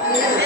Yeah.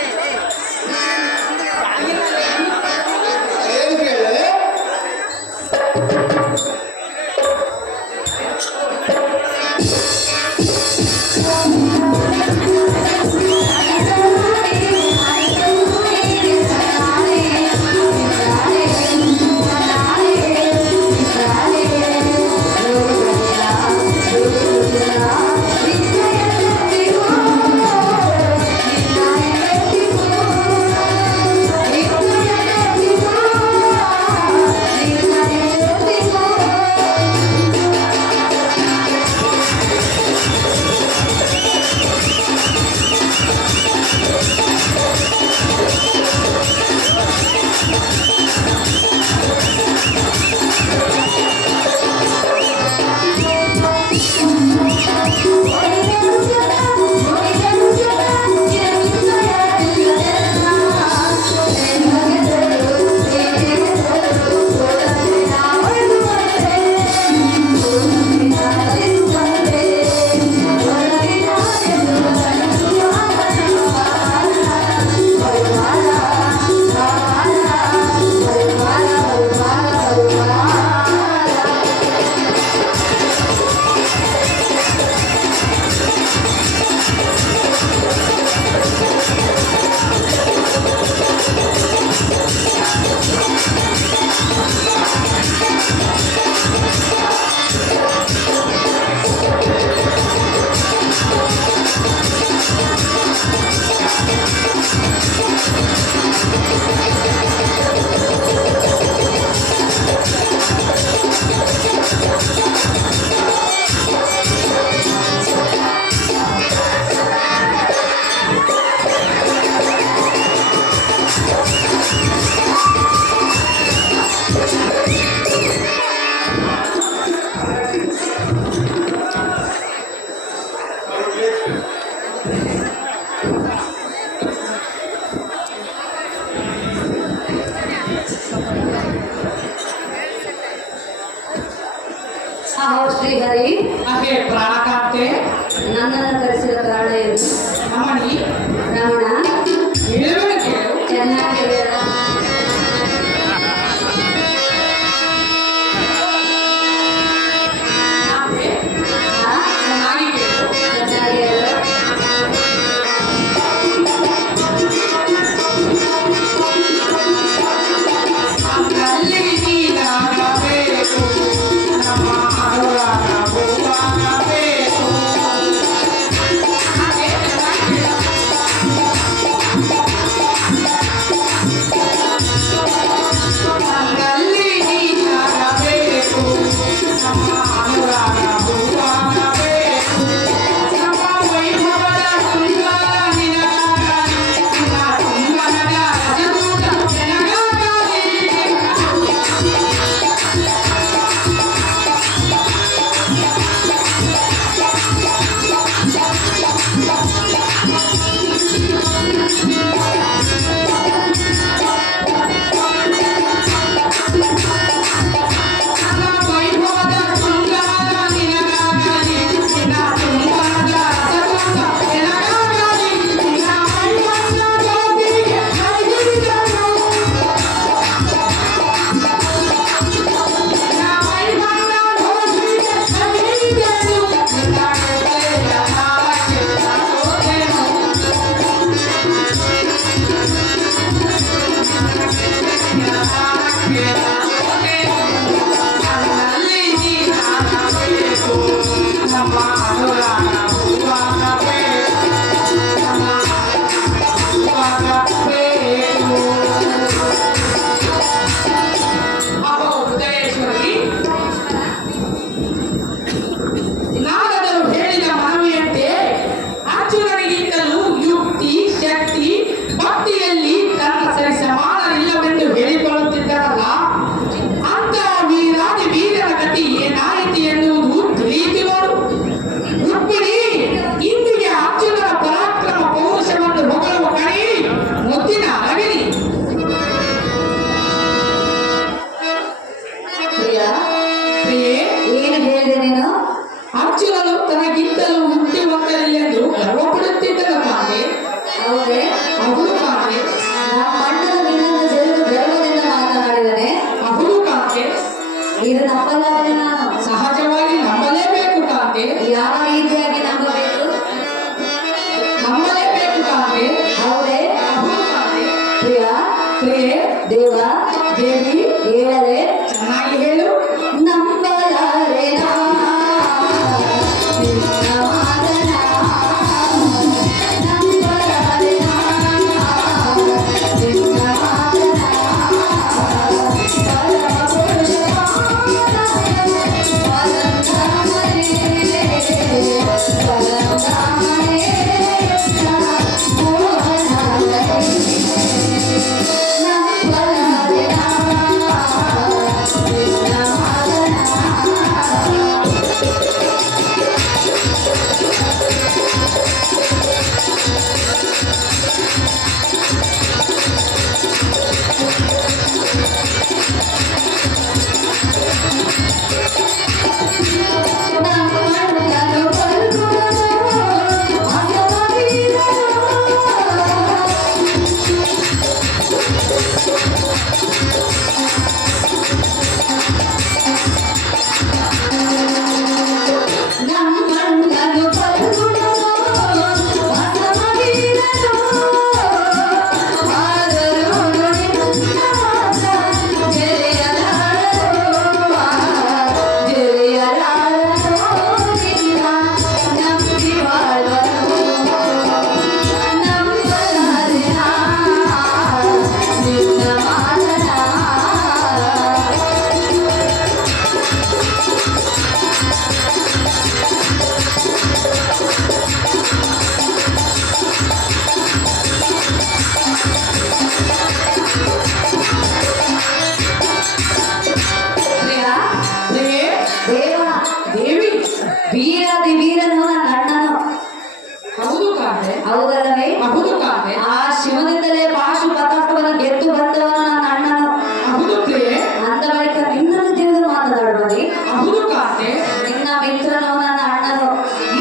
ಹೌದು ಕಾಂತೆ. ಆ ಶಿವನಿಂದಲೇ ಪಾಶುಪತಾಸ್ತ್ರವನ್ನು ಗೆದ್ದು ಬಂದವನು ನನ್ನ ಅಣ್ಣನು. ಹೌದು ಪ್ರಿಯೆ. ಅಂದ ಬಳಿಕ ನಿನ್ನನ್ನು ತಿಳಿದು ಮಾತನಾಡುವನಿ. ಹೌದು ಕಾಂತೆ. ನಿನ್ನ ಮಿತ್ರನು ನನ್ನ ಅಣ್ಣನು.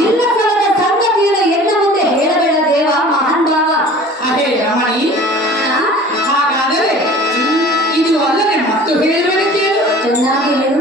ಇಲ್ಲ ಸಲದ ಸಂಗತಿಯನ್ನು ಎನ್ನ ಮುಂದೆ ಹೇಳಬೇಡ ದೇವ ಮಹಾನ್ ಭಾವ. ಅದೇ ರಮಣಿ, ಹಾಗಾದರೆ ಇದು ಅಲ್ಲದೆ ಮತ್ತು ಹೇಳುವನು ಕೇಳು. ಚೆನ್ನಾಗಿ ಹೇಳು.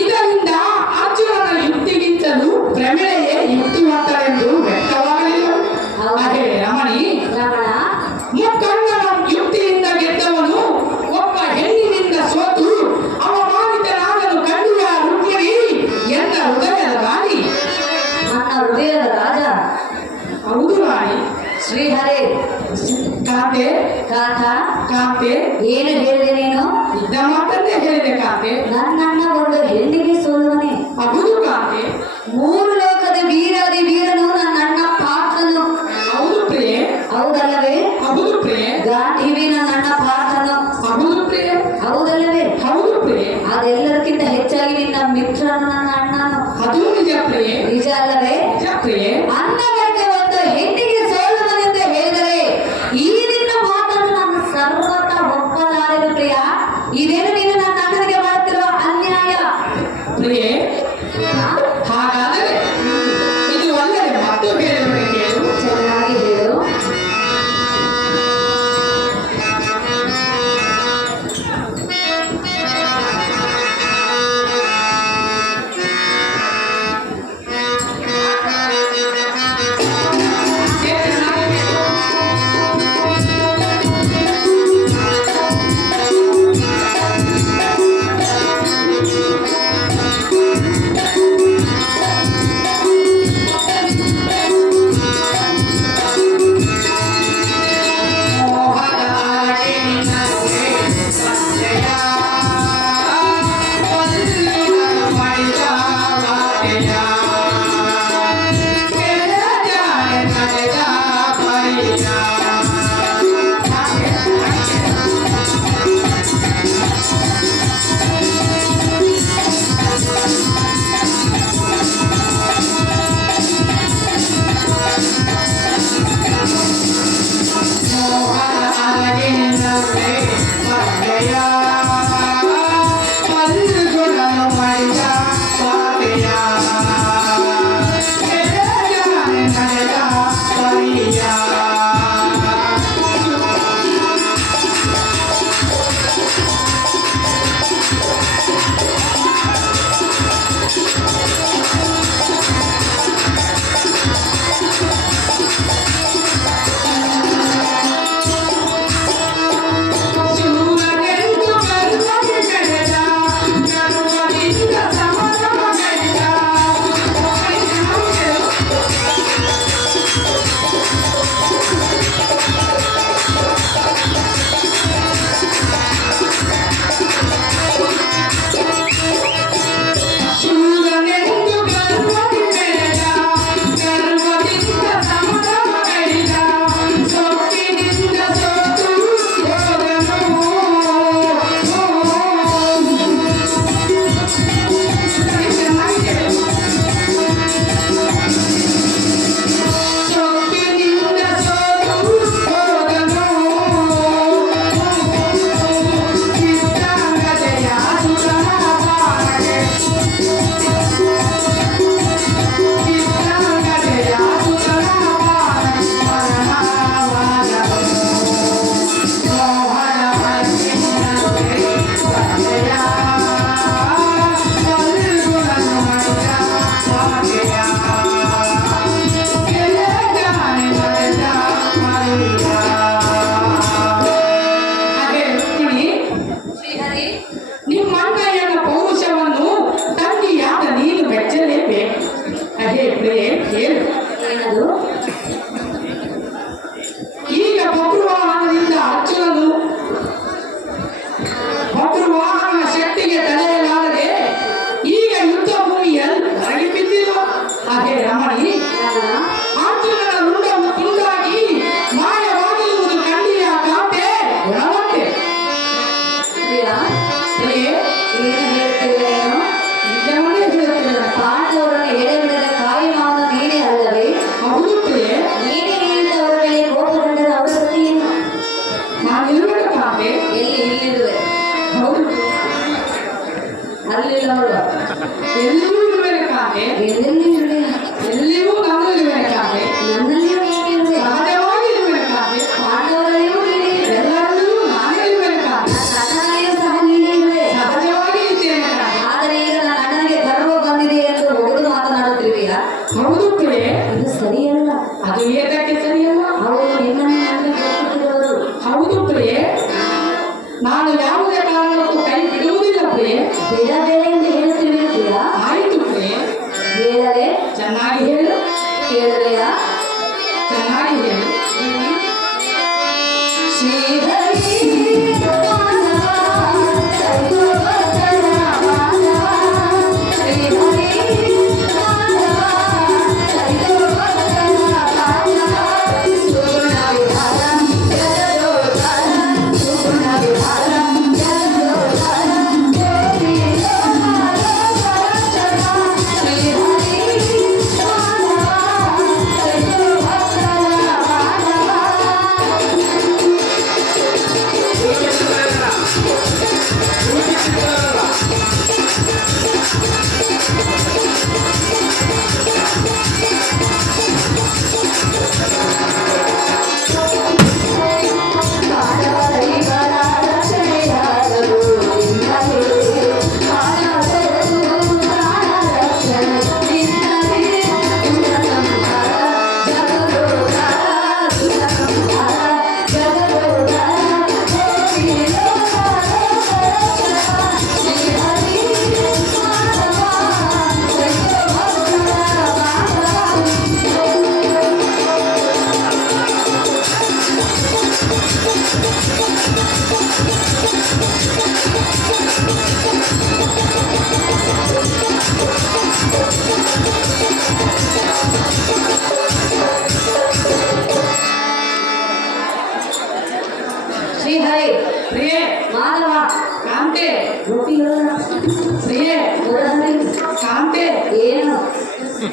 ಇದರಿಂದ ಅರ್ಜುನನ ಯುಕ್ತಿಗಿಂತಲೂ ಪ್ರಮೇಯ ಯುಕ್ತಿವಂತರೆಂದು ವ್ಯಕ್ತವಾಗಲಿಲ್ಲ. ಹಾಗೆ ರಮಣಿ, ಮುಕ್ಕಣ್ಣನ ಯುಕ್ತಿಯಿಂದ ಗೆದ್ದವನು ಒಬ್ಬ ಹೆಣ್ಣಿನಿಂದ ಸೋತು ಅವಮಾನಿತನಾಗಲು ಕಂಡಿಯ ರುಕ್ಮಿಣಿ ಎಂದ ಹೃದಯದ ರಾಣಿ. ನನ್ನ ಹೃದಯದ ರಾಜ. ಹೌದು ರಾಣಿ. ಶ್ರೀಹರೇ ಕಾಂತೆ. ಕಾಂತೆ ಏನು ಹೇಳಿದೆ ನೀನು? ಇದ್ದ ಮಾತನ್ನೇ ಹೇಳಿದೆ ಕಾಂತೆ. ನನ್ನಣ್ಣ ಒಂದು ಹೆಣ್ಣಿಗೆ ಸೋಲುವನೆ. ಹೌದು ಕಾಂತೆ. ಮೂರು ಲೋಕದ ವೀರಾದಿ ವೀರನು ನನ್ನಣ್ಣ ಪಾರ್ಥನು. ಹೌದು ಪ್ರಿಯೆ. ಹೌದಲ್ಲವೇ? ಹೌದು ಪ್ರಿಯೆ. ಗಾಂಧೀವಿ ನನ್ನಣ್ಣ ಪಾರ್ಥನು. ಹೌದು ಪ್ರಿಯೆ. ಹೌದಲ್ಲವೇ? ಹೌದು ಪ್ರಿಯೆ. ಅದೆಲ್ಲದಕ್ಕಿಂತ ಹೆಚ್ಚಾಗಿ ನಿನ್ನ ಮಿತ್ರನು ನನ್ನ ಅಣ್ಣನು. ಅದು ನಿಜ ಪ್ರಿಯೆ. ನಿಜ ಅಲ್ಲವೇ? ನಿಜ ಪ್ರಿಯೆ. ಅನ್ನಕ್ಕೆ ಒಂದು ಹೆಣ್ಣಿಗೆ ಸೋಲುವನೆಂದು ಹೇಳಿದರೆ ಈ ನಿನ್ನ ಮಾತನ್ನು ನಾನು ಸರ್ವತ ಒಪ್ಪಲಾರೆನು ಪ್ರಿಯ. ಇದೇನು ನೀನು ನನ್ನ ಅಣ್ಣನಿಗೆ ಮಾಡುತ್ತಿರುವ ಅನ್ಯಾಯ ಪ್ರಿಯೆ. ಹಾಗಾದರೆ ಇದು ಅಲ್ಲದೆ ಮತ್ತು ಹೇಳುವ ಕೇಳು. ಚೆನ್ನಾಗಿ ಹೇಳು.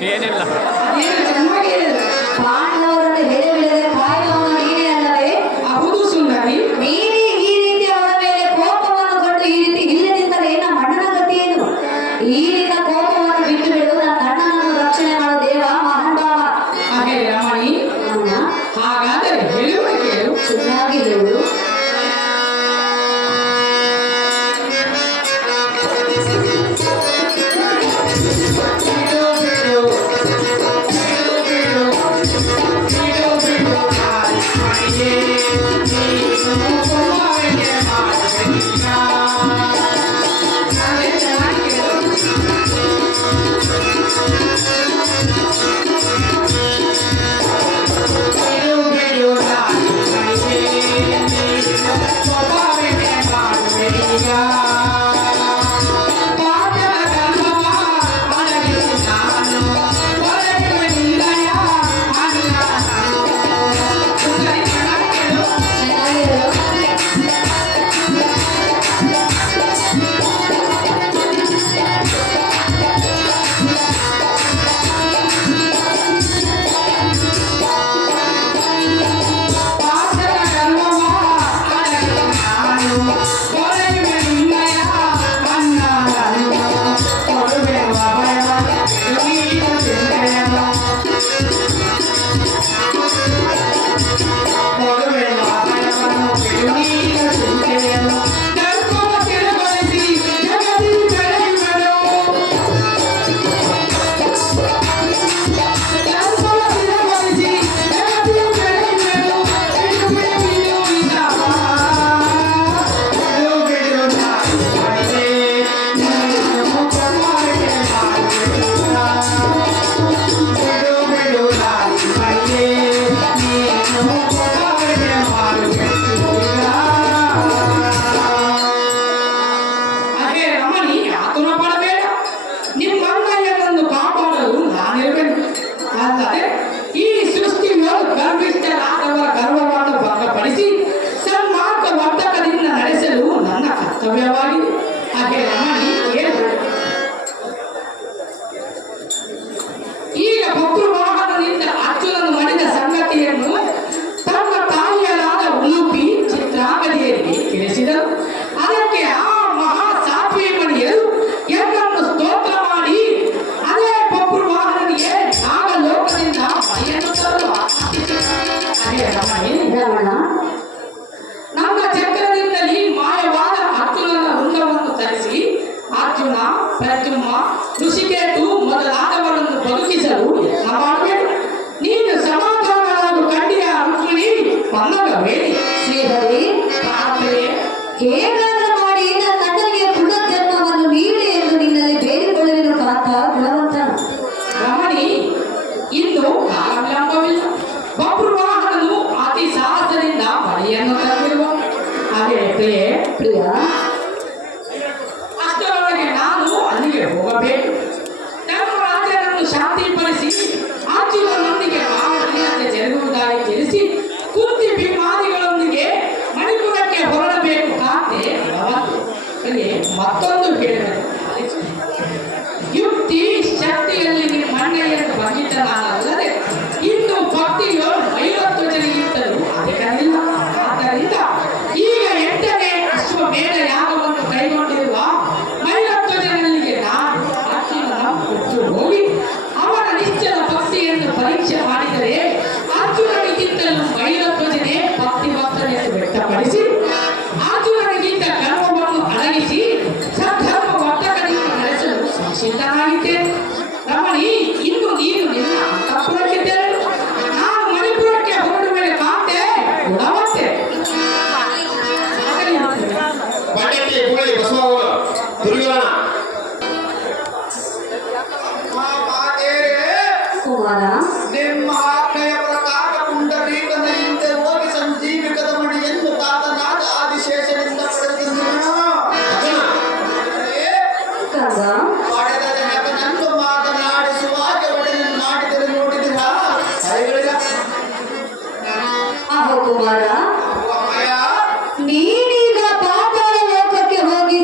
ಏನಿಲ್ಲ ಪಾಂಡವರನ್ನು ಎಡೆಬಿಡದೆ ಕಾಯುವವನು ನೀನೇ ಅಲ್ಲವೇ? ಹೌದು ಸುಂದರಿ. ನೀನೇ ಈ ರೀತಿ ಅವರ ಮೇಲೆ ಕೊರೆಯುವೆ ನಿನ್ನಯ ಕಣ್ಣಾಲನ್ನು ಕೊಡುವೆ ಅಭಯವ ನೀನು ಚಿಂತೆಯವ ಕೊಡುವೆ ಅಭಯವನ್ನು ನೀನು ಚಿಂತೆಯವ ಧರ್ಮವ ತಿರುಗೊಳಿಸಿ ಜಗದಿ ಬೆಳೆಯುವೆನು ಧರ್ಮವ ತಿರುಗೊಳಿಸಿ ಜಗದಿ ಬೆಳೆಯುವೆನು ಬಿಡು ನಿನ್ನ ಬಿಡು ಮಾಡಿದೆ ನೀನು ಕೊಡುವಂತೆ ಮಾಡುವೆನು ಬಿಡು ಮಾಡಿದೆ ನೀನು ಕೊಡುವಂತೆ ಮಾಡುವೆನು ಹಾಗೆ ರಮಣಿ ಆತುರ ಪಡಬೇಡ ನಿಮ್ಮ ಅಂಗೈಯನ್ನು ಕಾಪಾಡಲು ನಾನಿರುವೆನು ಅಲ್ಲದೆ ಈ ಸೃಷ್ಟಿಯು ಗರ್ಭಿಷ್ಠರಾದವರ ಗರ್ವವನ್ನು ಭಂಗಪಡಿಸಿ ಸನ್ಮಾರ್ಗ ವರ್ಧಕದಿಂದ ನಡೆಸಲು ನನ್ನ ಕರ್ತವ್ಯವಾಗಿದೆ ಹಾಗೆ ರಮಣಿ ಹೇಳು ಈಗ ಭಕ್ತೃವಾಹನದಿಂದ ಅರ್ಜುನನು ಮಾಡಿದ ಸಂಗತಿಯನ್ನು ತನ್ನ ತಾಯಿಯರಾದ ಉಲುಪಿ ಚಿತ್ರಾಂಗದಿಯರಿಗೆ ತಿಳಿಸಿದರು ಅದಕ್ಕೆ ಆ ಮಹಾ ಸಾತ್ವಿ ಮಣಿಯರು ಎಲ್ಲರನ್ನು ಸ್ತೋತ್ರ ಮಾಡಿ ಅದೇ ಭಕ್ತೃವಾಹನನಿಗೆ ಆಗ ಲೋಕದಿಂದ ಮನೆಯನ್ನು ತರಲು ಆಜ್ಞಾಪಿಸಿದರು. ಹಾಗೆ ರಮಣಿ ರಮಣ ನಮ್ಮ ಚಕ್ರದಿಂದಲೇ ಮಾಯವಾದ ಅರ್ಜುನನ ವೃಂದವನ್ನು ತರಿಸಿ ಅರ್ಜುನ ಪ್ರದ್ಯುಮ್ನ ಋಷಿಕೇತು ಮೊದಲಾದವರನ್ನು ಬದುಕಿಸಲು ಯತ್ನ ಮಾಡಬೇಕು ನೀನು ಸಮಾಧಾನವಾದ ಕಂಡಿಯ ರುಕ್ಮಿಣಿ ಪನ್ನಗವೇಳಿ ಶ್ರೀಹರಿ ಪ್ರಾರ್ಥನೆ ಹೇಗಾದರೂ ಮಾಡಿ ನನ್ನ ಅಣ್ಣನಿಗೆ ಪುನರ್ಜನ್ಮವನ್ನು ನೀಡಿ ಎಂದು ನಿನ್ನಲ್ಲಿ ಬೇಡಿಕೊಳ್ಳುವೆನು ಕಾಂತ ಗುಣವಂತ ರಮಣಿ ಇಂದು ಕಾಲವಿಳಂಬವಿಲ್ಲ ಬಬ್ರುವಾಹನನು ಅತಿ ಸಾಹಸದಿಂದ ಮನೆಯನ್ನು ತಂದಿರುವ ಹಾಗೆ ಪ್ರಿಯೆ ಪ್ರಿಯ ಅಷ್ಟರೊಳಗೆ ನಾನು ಅಲ್ಲಿಗೆ ಹೋಗಬೇಕು ಧರ್ಮರಾಜನನ್ನು ಶಾಂತಿಪಡಿಸಿ ಅರ್ಜುನನೊಂದಿಗೆ ಮಾವನಿಯಂತೆ ಜರುಗುವುದಾಗಿ ತಿಳಿಸಿ ಕುಂತಿ ಭೀಮಾದಿಗಳೊಂದಿಗೆ ಮಣಿಪುರಕ್ಕೆ ಹೊರಡಬೇಕು ಕಾಂತೆ ಪ್ರಿಯೆ ಮತ್ತೊಂದು ಹೇಳಿದರು ಯುಕ್ತಿ ಶಕ್ತಿಯಲ್ಲಿ ನಿಮ್ಮ ಅಣ್ಣೆಯನ್ನು ಬಂದಿದ್ದ ನಾನಲ್ಲದೆ ಇನ್ನು ಭಕ್ತಿಯೋ ಐವತ್ತುಜನಿಗಿಂತಲೂ ಅಧಿಕವಿಲ್ಲ ಆದ್ದರಿಂದ ಈಗ 8ನೇ ಅಶ್ವಮೇಧ ಯಾಗವನ್ನು ಕೈಗೊಂಡಿರುವ ಐವತ್ತುಜನಿಗೆ ನಾನು ಅರ್ಜುನನ ಕೊಟ್ಟು ಹೋಗಿ ಅವನ ನಿಶ್ಚಲ ಭಕ್ತಿಯನ್ನು ಪರೀಕ್ಷೆ ಮಾಡಿದರೆ ಅರ್ಜುನನಿಗಿಂತಲೂ ಐವತ್ತುಜನೇ ಭಕ್ತಿ ಭಕ್ತನೆಂದು ವ್ಯಕ್ತಪಡಿಸಿ ಅರ್ಜುನನಿಗಿಂತ ಗರ್ವವನ್ನು ಅಡಗಿಸಿ ಸದ್ಧರ್ಮ ವರ್ತಕದಿಂದ ನಡೆಸಲು ಸಂಸಿದ್ಧನಾಗಿದ್ದೇನೆ ರಮಣಿ ಇಂದು ನೀನು ನಿನ್ನ ಅಂತಃಪುರಕ್ಕೆ ತೆರಳು ನಾನು ಮಣಿಪುರಕ್ಕೆ ಹೊರಡುವೆ ಕಾಂತೆ ಗುಣವಂತೆ ಪಾಂಡ್ಯಕ್ಕೆ ಕೂಳಿ ಬಸವವರು ದುರ್ಯೋಧನ ಕುಮಾರ ನಿಮ್ಮ ಆಜ್ಞೆಯ ಪ್ರಕಾರ ಪುಂಡರೀಕನ ಹಿಂದೆ ಹೋಗಿ ಸಂಜೀವಿಕದ ಮಣಿಯನ್ನು ತಾತನಾದ ಆದಿಶೇಷನಿಂದ ಪಡೆದಿದ್ದನು. ಅರ್ಜುನ ಕಂದ ಪಡೆದ ಜನಕನನ್ನು ಮಾತನಾಡಿಸುವಾಗ ಒಡನೆ ಮಾಡಿದರೆ ನೋಡಿದಿರಾ ಸರಿಗಳಿಲ್ಲ. ಅಹೋ ಕುಮಾರ ಅಮ್ಮಯ್ಯ, ನೀನೀಗ ಪಾತಾಳ ಲೋಕಕ್ಕೆ ಹೋಗಿ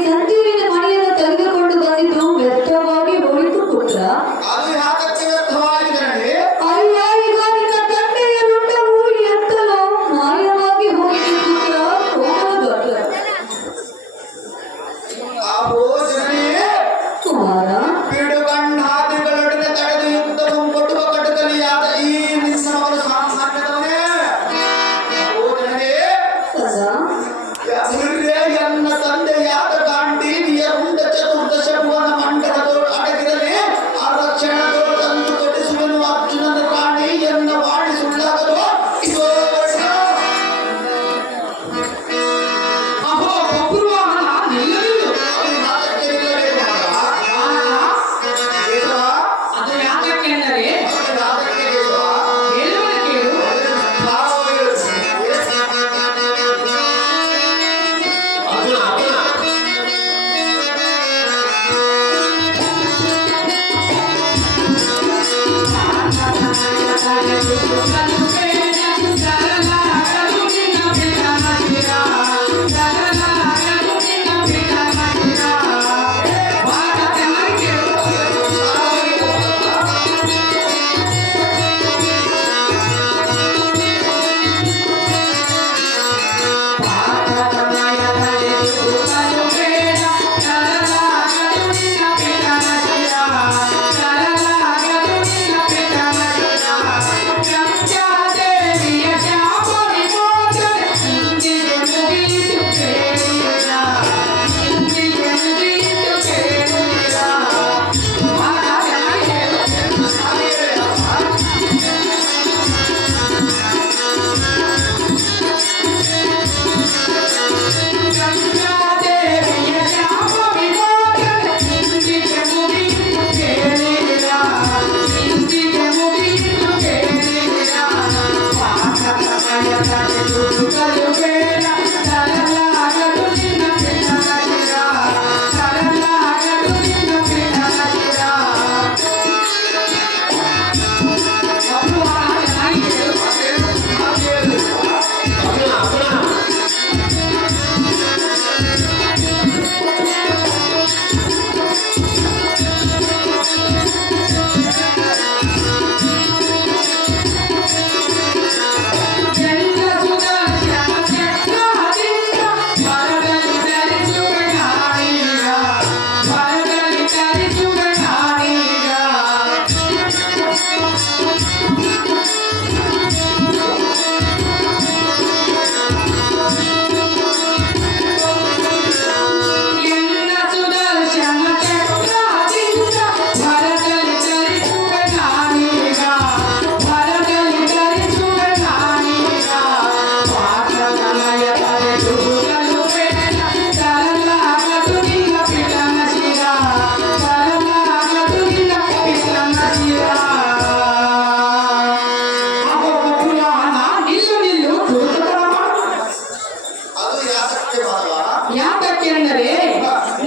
ಯಾತಕ್ಕೆಂದರೆ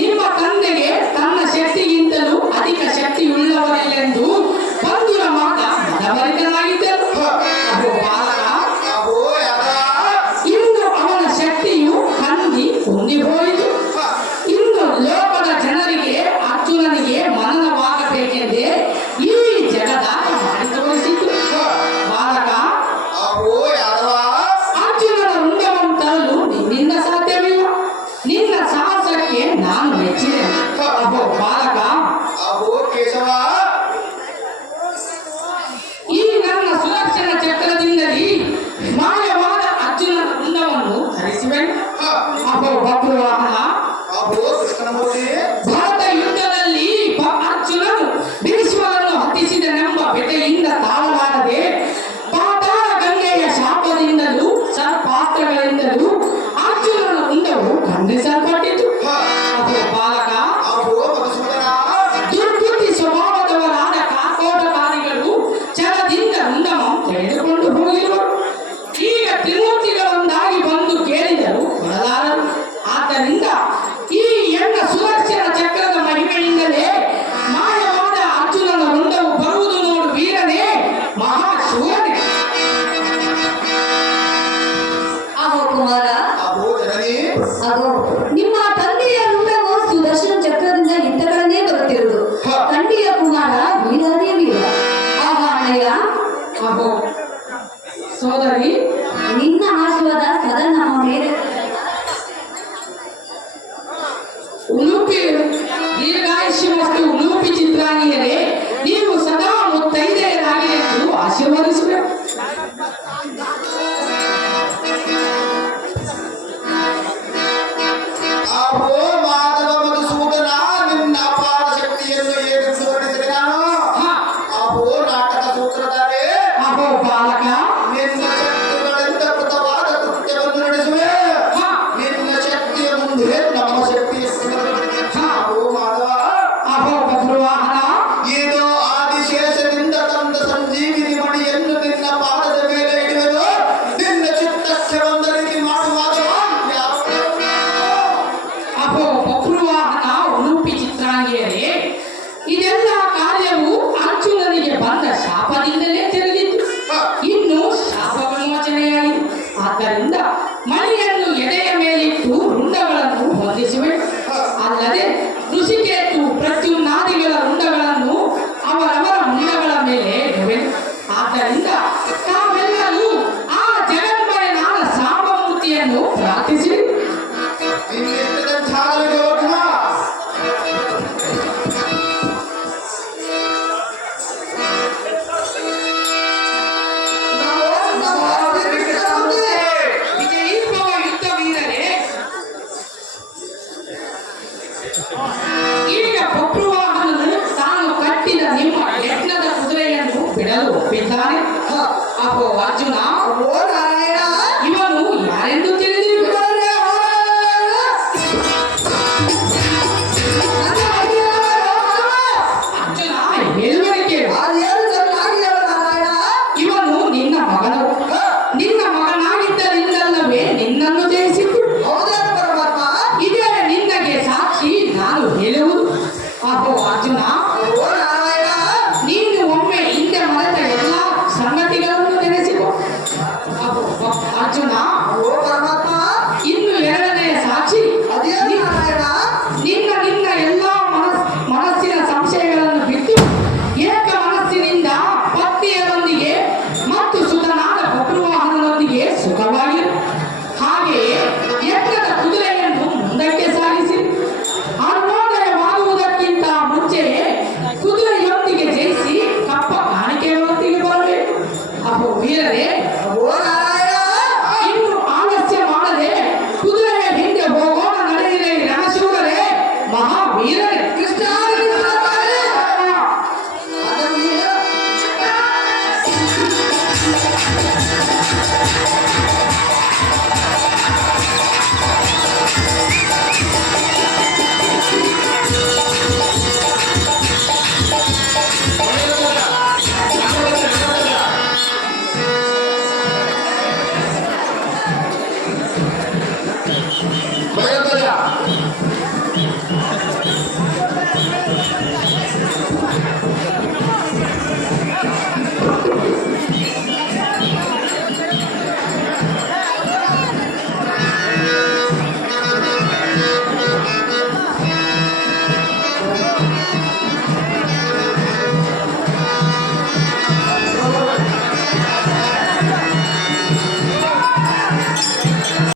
ನಿಮ್ಮ ತಂದೆಗೆ ತನ್ನ ಶಕ್ತಿಗಿಂತಲೂ ಅಧಿಕ ಶಕ್ತಿಯುಳ್ಳವರಿಲ್ಲೆಂದು ಬಂಧುರ ಮಾತ ಮನವರಿತನಾಗಿದ್ದರು. ಅಹೋ ಬಾಲಕ, ಅಹೋ ಯಾದವ, ಇನ್ನು ಅವನ ಶಕ್ತಿಯು ಕುಂದಿ ಹೋಯಿತು. ಇನ್ನು ಲೋಕದ ಜನರಿಗೆ ಅರ್ಜುನನಿಗೆ ಮನನವಾಗಬೇಕೆಂದೇ ಈ ಜಗದಾಟ ಮಾಡಿ ತೋರಿಸಿತು. ಬಾಲಕ, ಅಹೋ ಯಾದವ, ಅರ್ಜುನನ ರುಂಡವನ್ನು ತರಲು ನಿನ್ನಿಂದ ಸಾಧ್ಯವಿಲ್ಲ. ನಿನ್ನ ಸಾಹಸಕ್ಕೆ ನಾನು ಮೆಚ್ಚಿದೆ. ಅಹೋ ಬಾಲಕ, ಅಹೋ ಕೇಶವ, ಈ ನನ್ನ ಸುದರ್ಶನ ಚಕ್ರದಿಂದಲೇ ಮಾಯವಾದ ಅರ್ಜುನನ ರುಂಡವನ್ನು ಹರಿಸುವೆನು. ಅಹೋ ಬಬ್ರುವಾಹನ, ಅಹೋ ಕೃಷ್ಣಮೂರ್ತಿ, ಭಾರತ ಯುದ್ಧದಲ್ಲಿ ಅರ್ಜುನನು ಭೀಷ್ಮರನ್ನು ಹತ್ತಿಸಿದನೆಂಬ ಬೆಟೆಯಿಂದ ತಾಳಲಾರದೆ ಪಾತಾಳ ಗಂಗೆಯ ಶಾಪದಿಂದಲೂ ಸರ್ಪಾಸ್ತ್ರಗಳಿಂದಲೂ ಅರ್ಜುನನ ರುಂಡವು ಖಂಡಿಸಲ್ಪಟ್ಟಿತು. ಅಹೋ ಬಾಲಕ, ಅಹೋ ಮಧುಸೂದನ, ದುರ್ಬುದ್ಧಿ ಸ್ವಭಾವದವರಾದ ಕಾಕೋಟಕಾರಿಗಳು ಛಲದಿಂದ ರುಂಡವನ್ನು ತೆಗೆದುಕೊಂಡು ಹೋಗಿರುವರು. ಈಗ ತ್ರಿಮೂರ್ತಿಗಳೊಂದಾಗಿ ಬಂದು ಕೇಳಿದರು, ಕೊಡಲಾರರು. ಆದ್ದರಿಂದ ಈ ಎನ್ನ ಸುದರ್ಶನ ಚಕ್ರದ ಮಹಿಮೆಯಿಂದಲೇ ಮಾಯವಾದ ಅರ್ಜುನನ ರುಂಡವು ಬರುವುದು ನೋಡು ವೀರನೇ, ಮಹಾಶೂರನೇ. ಅಹೋ ಕುಮಾರ, ಅಹೋ ಜನನಿ, ಅಗೋ ನಿಮ್ಮ ತಂದೆಯ ರುಂಡವು ಸುದರ್ಶನ ಚಕ್ರದಿಂದ ಇಂಥಗಳನ್ನೇ ಬರುತ್ತಿರುವುದು. ತಂದೆಯ ಕುಮಾರ ವೀರನೇ ವೀರ. ಆಹಾ ಅಣ್ಣಯ್ಯ, ಅಹೋ ಸೋದರಿ, ನಿನ್ನ ಆಶೀರ್ವಾದ ಸದಾ ನಮ್ಮ ಮೇಲೆ. ಉಲೂಪಿ ದೀರ್ಘಾಯುಷ್ಯ ಮತ್ತು ಉಲೂಪಿ ಚಿತ್ರಾಣಿಯರೇ, ನೀವು ಸದಾ ಮುತ್ತೈದೆಯರಾಗಿರೆಂದು ಆಶೀರ್ವದಿಸಬೇಕು. ಅಹೋ